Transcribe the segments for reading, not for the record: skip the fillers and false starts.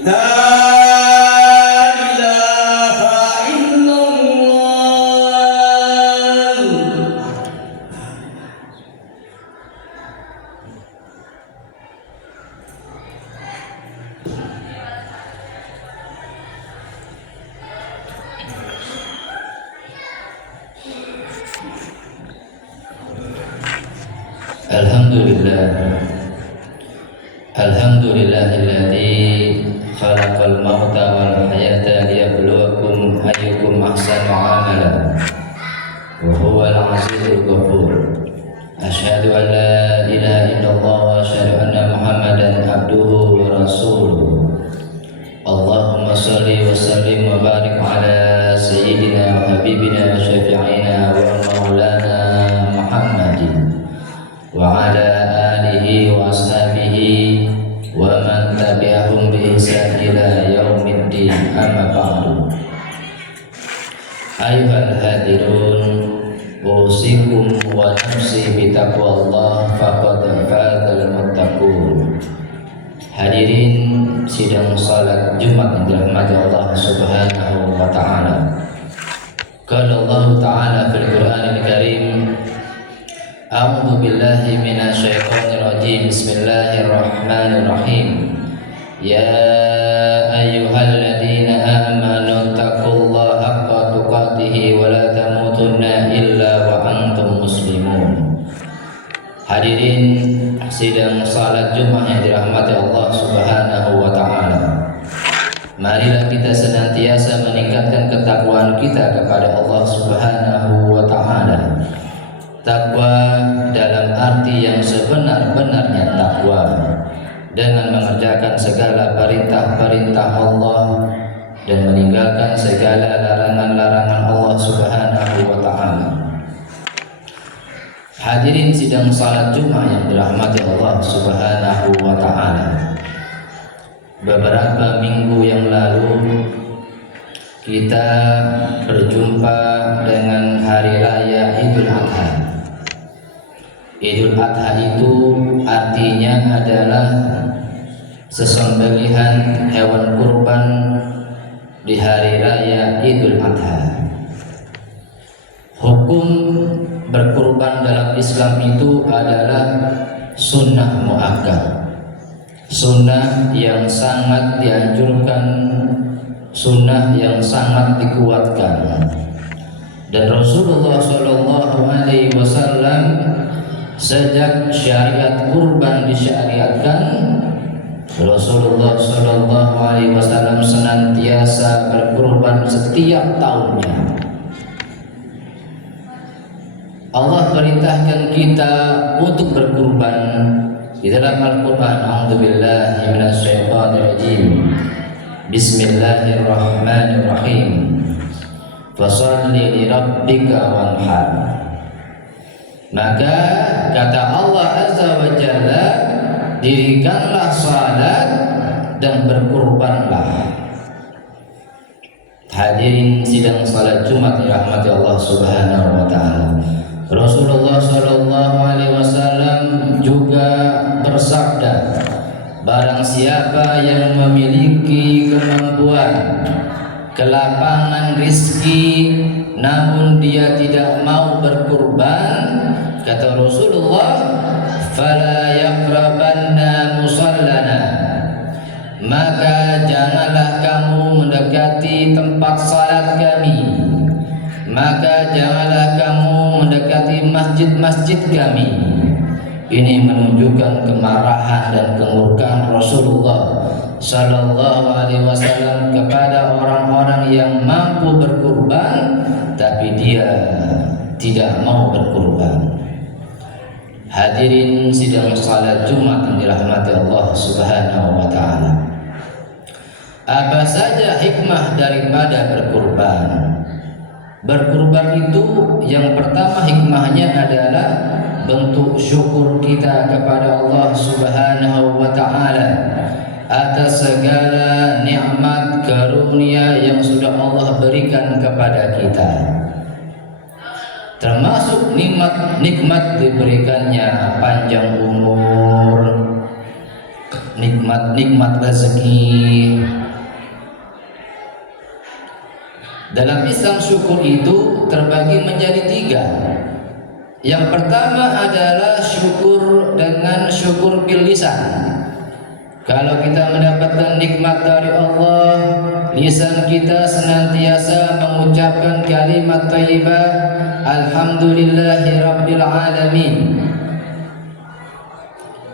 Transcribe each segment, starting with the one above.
La ilaha illallah. Alhamdulillahilladzi khalaqal mauta wal hayata liyabluwakum ayyukum ahsanu amala wa huwal azizul ghafur. Asyhadu an la ilaha illallah wa asyhadu anna Muhammadan abduhu wa rasuluh. Allahumma shalli wa sallim wa barik ala sayyidina wa habibina wa syafi'ina wa maulana Muhammadin wa ala alihi wa ashabihi wa man tabi'ahum bi ihsan ila yaumiddin, amma ba'du. Ayyuhal hadirun, usikum wa nafsi bi taqwallah faqad fazal muttaqun. Hadirin sidang salat Jumat yang dirahmati Allah Subhanahu wa taala. Qala Allah taala fil Qur'anil Karim, A'udzu billahi minasyaitonir rajim. Bismillahirrahmanirrahim. Ya ayyuhalladzina amanu taqullaha haqqa tuqatih wa la tamutunna illa wa antum muslimun. Hadirin sidang salat Jumat yang dirahmati Allah Subhanahu wa taala. Marilah kita senantiasa meningkatkan ketakwaan kita kepada Allah Subhanahu wa taala. Takwa dalam arti yang sebenar-benarnya takwa, dengan mengerjakan segala perintah-perintah Allah dan meninggalkan segala larangan-larangan Allah Subhanahu wa taala. Hadirin sidang salat Jumat yang dirahmati Allah Subhanahu wa taala. Beberapa minggu yang lalu kita berjumpa dengan hari raya Idul Adha. Idul Adha itu artinya adalah sesembelihan hewan kurban di hari raya Idul Adha. Hukum berkurban dalam Islam itu adalah sunnah muakkad, sunnah yang sangat dianjurkan, sunnah yang sangat dikuatkan. Dan Rasulullah Shallallahu Alaihi Wasallam sejak syariat kurban disyariatkan, Rasulullah Shallallahu Alaihi Wasallam senantiasa berkurban setiap tahunnya. Allah perintahkan kita untuk berkurban di dalam Al-Quran. A'udzubillahi minasyaitonirrajim. Bismillahirrahmanirrahim. Fasholli li rabbika wanhar. Maka kata Allah Azza wa Jalla, dirikanlah salat dan berkurbanlah. Hadirin sidang salat Jumat dirahmati Allah Subhanahu wa taala. Rasulullah Shallallahu Alaihi Wasallam juga bersabda, barang siapa yang memiliki kemampuan, kelapangan rizki, namun dia tidak mau berkurban, kata Rasulullah, fala yaqrabanna musallana, maka janganlah kamu mendekati tempat salat kami, maka janganlah kamu mendekati masjid-masjid kami. Ini menunjukkan kemarahan dan kemurkaan Rasulullah Sallallahu Alaihi Wasallam kepada orang-orang yang mampu berkurban tapi dia tidak mau berkurban. Hadirin sidang salat Jumat yang dirahmati Allah Subhanahu wa taala. Apa saja hikmah daripada berkurban? Berkurban itu yang pertama hikmahnya adalah bentuk syukur kita kepada Allah Subhanahu wa taala atas segala nikmat karunia yang sudah Allah berikan kepada kita. Termasuk nikmat diberikannya panjang umur, nikmat-nikmat rezeki. Dalam Islam syukur itu terbagi menjadi 3. Yang pertama adalah syukur dengan syukur bil lisan. Kalau kita mendapatkan nikmat dari Allah, lisan kita senantiasa mengucapkan kalimat thayyibah, alhamdulillahi rabbil alamin.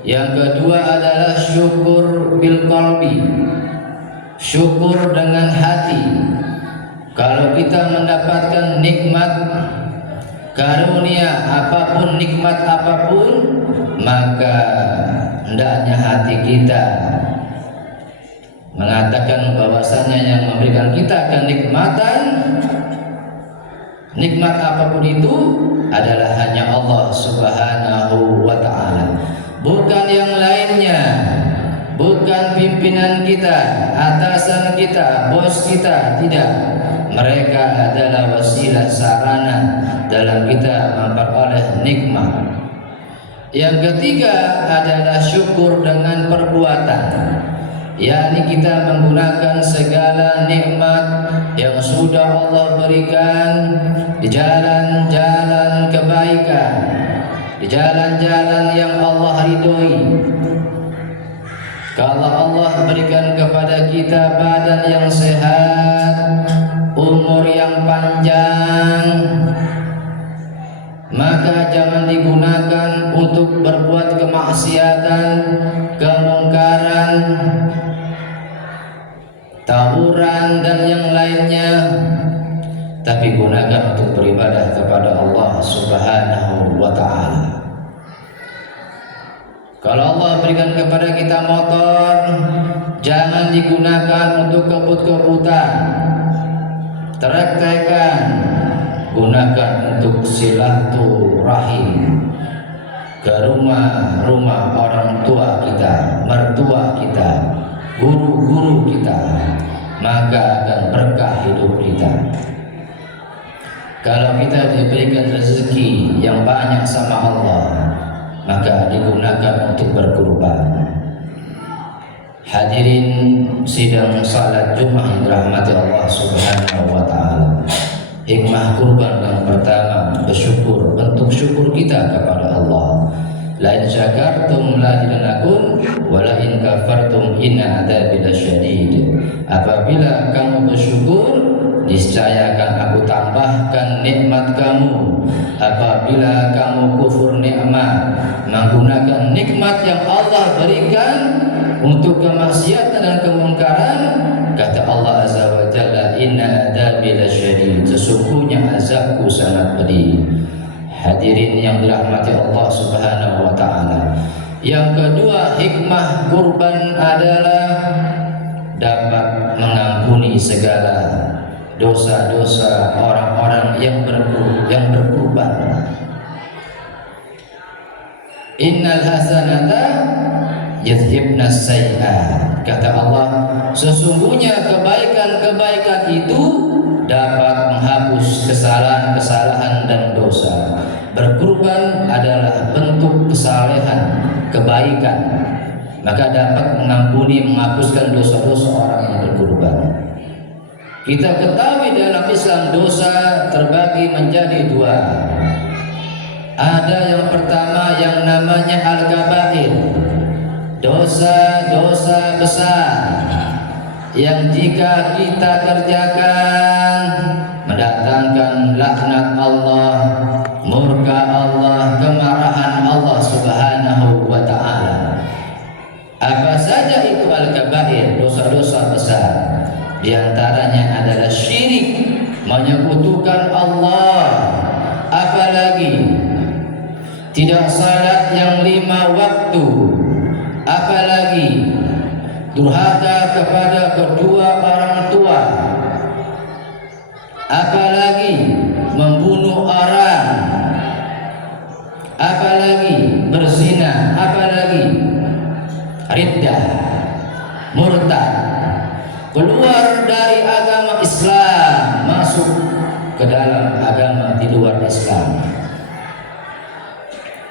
Yang kedua adalah syukur bil qalbi, syukur dengan hati. Kalau kita mendapatkan nikmat karunia apapun, nikmat apapun, maka hendaknya hati kita mengatakan bahwasanya yang memberikan kita kenikmatan, nikmat apapun itu adalah hanya Allah Subhanahu wa ta'ala, bukan yang lainnya, bukan pimpinan kita, atasan kita, bos kita, tidak. Mereka adalah wasilah sarana dalam kita memperoleh nikmat. Yang ketiga adalah syukur dengan perbuatan, yakni kita menggunakan segala nikmat yang sudah Allah berikan di jalan-jalan kebaikan, di jalan-jalan yang Allah ridhoi. Kalau Allah berikan kepada kita badan yang sehat, umur yang panjang, maka jangan digunakan untuk berbuat kemaksiatan, kemungkaran, tawuran dan yang lainnya, tapi gunakan untuk beribadah kepada Allah Subhanahu wa ta'ala. Kalau Allah berikan kepada kita motor, jangan digunakan untuk kebut-kebutan, trek-trekan, gunakan untuk silaturahim ke rumah-rumah orang tua kita, mertua kita, guru-guru kita, maka akan berkah hidup kita. Kalau kita diberikan rezeki yang banyak sama Allah, maka digunakan untuk berkurban. Hadirin sidang salat Jumat yang dirahmati Allah Subhanahu wa ta'ala. Hikmah kurban yang pertama, bersyukur, bentuk syukur kita kepada Allah. La in syakartum la azidannakum wa la in kafartum inna adzabi lasyadid. Apabila kamu bersyukur, niscaya akan aku tambahkan nikmat kamu. Apabila kamu kufur nikmat, menggunakan nikmat yang Allah berikan untuk kemaksiatan dan kemungkaran, kata Allah Azza wa Jalla, inna adzabi lasyadid, sesungguhnya azabku sangat pedih. Hadirin yang dirahmati Allah Subhanahu wa ta'ala. Yang kedua, hikmah kurban adalah dapat mengampuni segala dosa-dosa orang-orang yang berkurban. Innal hasanata yadhhibnas sayyi'at, kata Allah, sesungguhnya kebaikan-kebaikan itu dapat menghapus kesalahan-kesalahan dan dosa. Berkurban adalah bentuk kesalehan, kebaikan, maka dapat mengampuni, menghapuskan dosa-dosa orang yang berkurban. Kita ketahui dalam Islam dosa terbagi menjadi 2. Ada yang pertama yang namanya al-kabair, dosa-dosa besar yang jika kita kerjakan mendatangkan laknat Allah, murka Allah, kemarahan Allah Subhanahu wa ta'ala. Apa saja itu al-kabair, dosa-dosa besar? Di antaranya adalah syirik, menyekutukan Allah, apalagi tidak salat yang 5 waktu, apalagi durhaka kepada kedua orang tua, apalagi membunuh orang, apalagi berzina, apalagi riddah, murtad, keluar dari agama Islam, masuk ke dalam agama di luar Islam.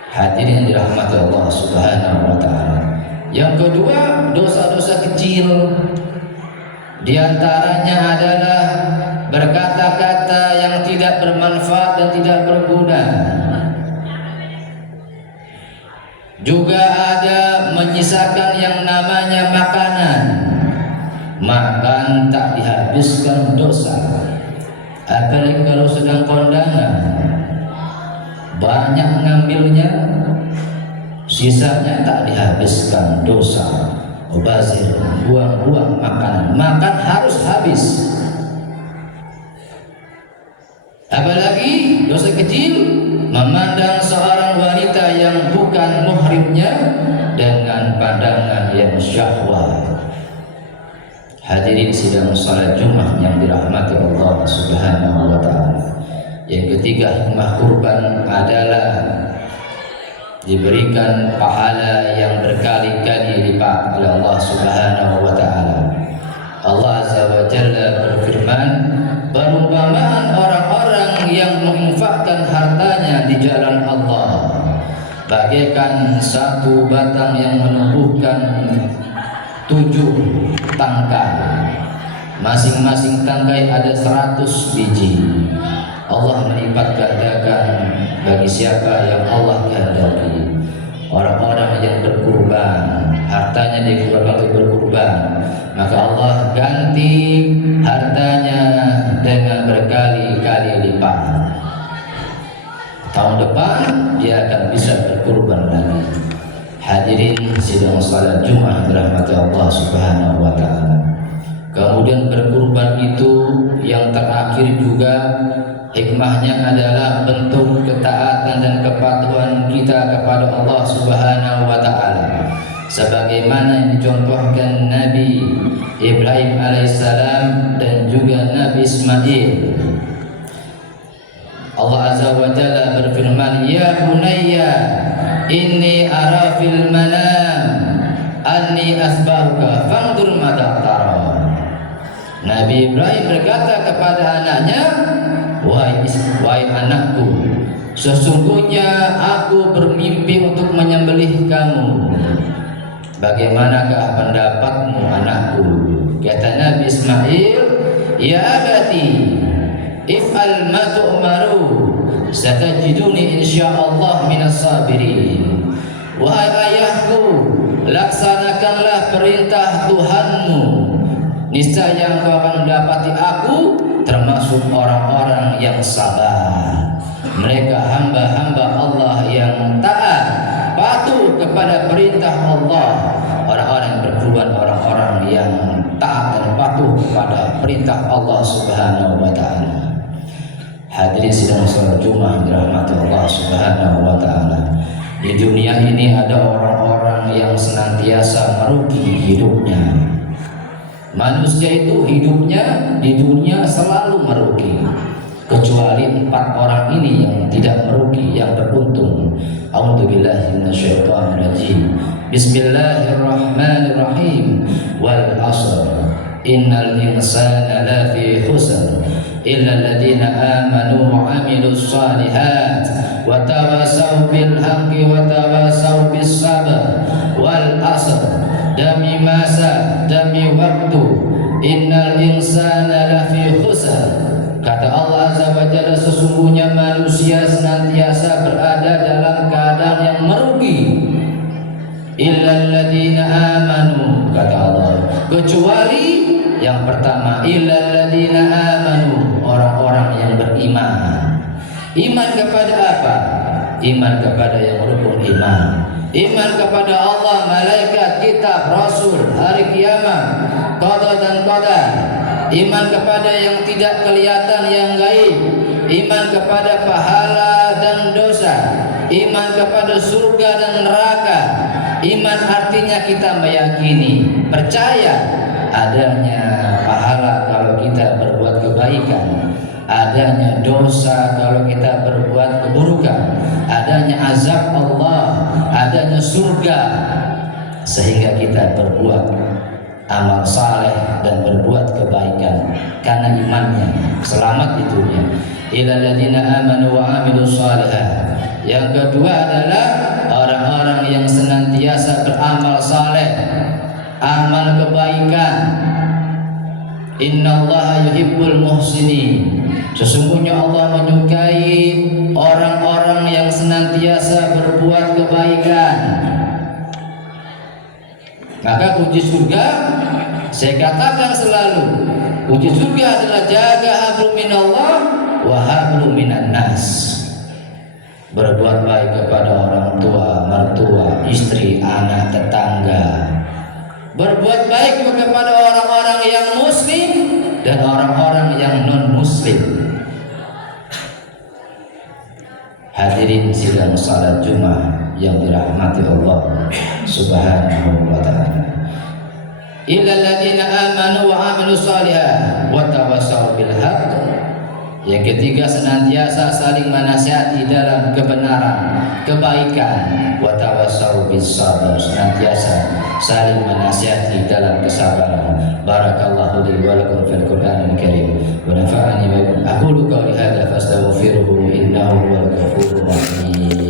Hadirin yang dirahmati Allah Subhanahu wa ta'ala. Yang kedua, dosa-dosa kecil. Di antaranya adalah berkata-kata yang tidak bermanfaat dan tidak berguna. Juga ada menyisakan yang namanya makanan. Makan tak dihabiskan dosa. Apalagi kalau sedang kondangan, banyak ngambilnya, sisanya tak dihabiskan dosa. Mubazir, buang-buang makanan. Makan harus habis. Apalagi dosa kecil, memandang seorang wanita yang bukan muhrimnya dengan pandangan yang syahwat. Hadirin sidang salat Jumat yang dirahmati Allah Subhanahu wa taala. Yang ketiga, hikmah kurban adalah diberikan pahala yang berkali-kali lipat oleh Allah Subhanahu wa taala. Allah Azza wa Jalla berfirman, perumpamaan orang-orang yang menginfakkan hartanya di jalan Allah bagaikan satu batang yang menumbuhkan 7 tangkai. Masing-masing tangkai ada 100 biji. Allah melipat gandakan bagi siapa yang Allah kehendaki. Orang-orang yang berkurban, hartanya dikeluarkan untuk berkurban, maka Allah ganti hartanya dengan berkali-kali lipat. Tahun depan dia akan bisa berkurban lagi. Hadirin sidang salat Jumat dirahmati Allah Subhanahu wa taala. Kemudian berkurban itu yang terakhir juga hikmahnya adalah bentuk ketaatan dan kepatuhan kita kepada Allah Subhanahu wa taala. Sebagaimana yang dicontohkan Nabi Ibrahim alaihissalam dan juga Nabi Ismail. Allah Azza wa Jalla berfirman, "Ya bunayya, inni ara fil manam anni asbahuka fanzur madza tara." Nabi Ibrahim berkata kepada anaknya, wahai anakku, sesungguhnya aku bermimpi untuk menyembelih kamu. Bagaimanakah pendapatmu anakku? Kata Nabi Ismail, ya abati, if'al ma tu'maru, satajiduni insyaallah minas sabirin. Wahai ayahku, laksanakanlah perintah Tuhanmu, niscaya engkau akan mendapati aku termasuk orang-orang yang sabar. Mereka hamba-hamba Allah yang taat, patuh kepada perintah Allah. Orang-orang yang berkorban, orang-orang yang taat dan patuh kepada perintah Allah Subhanahu wa taala. Hadirin sidang salat Jumat dirahmati Allah Subhanahu wa taala. Di dunia ini ada orang-orang yang senantiasa merugi hidupnya. Manusia itu hidupnya di dunia selalu merugi, kecuali 4 orang ini yang tidak merugi, yang beruntung. A'udzubillahi minasyaitonirrajim. Bismillahirrahmanirrahim. Wal 'ashr. Innal insana lafi khusr illa alladziina aamanu wa 'amilus shalihat wa tawassaw bil haqqi wa tawassaw bis sabr. Wal 'ashr, demi masa, demi waktu. Innal insana lafi khusr. Kata Allah Azza wa Jalla, sesungguhnya manusia senantiasa berada dalam keadaan yang merugi. Illal ladzina amanu, kata Allah, kecuali yang pertama, illal ladzina amanu, orang-orang yang beriman. Iman kepada apa? Iman kepada yang rukun iman. Iman kepada Allah, malaikat, kitab, rasul, hari kiamat, qada dan qadar. Iman kepada yang tidak kelihatan, yang gaib. Iman kepada pahala dan dosa. Iman kepada surga dan neraka. Iman artinya kita meyakini, percaya adanya pahala kalau kita berbuat kebaikan, adanya dosa kalau kita berbuat keburukan, adanya azab Allah, adanya surga, sehingga kita berbuat amal saleh dan berbuat kebaikan karena imannya, selamat di dunia. Illal ladzina amanu wa 'amilus shalihat. Yang kedua adalah orang-orang yang senantiasa beramal saleh. amal kebaikan. Innallaha yuhibbul muhsinin. Sesungguhnya Allah menyukai orang-orang yang senantiasa berbuat kebaikan. Maka kunci surga, saya katakan selalu, kunci surga adalah jaga hablum minallah wa hablum minan nas. Berbuat baik kepada orang tua, mertua, istri, anak, tetangga. Berbuat baik kepada orang-orang yang muslim dan orang-orang yang non-muslim. Hadirin sidang salat Jumat yang dirahmati Allah Subhanahu wa taala. Illal ladzina amanu wa amilus shalihat wa tawassaw bil haqq. Yang ketiga, senantiasa saling menasihati dalam kebenaran, kebaikan, wa tawassaw bis sabr, senantiasa saling menasihati dalam kesabaran. Barakallahu li wa lakum fil Qur'anil Karim wa nafa'ani wa aqulu qawli hadza fastaghfiruhu innahu huwal ghafurur rahim.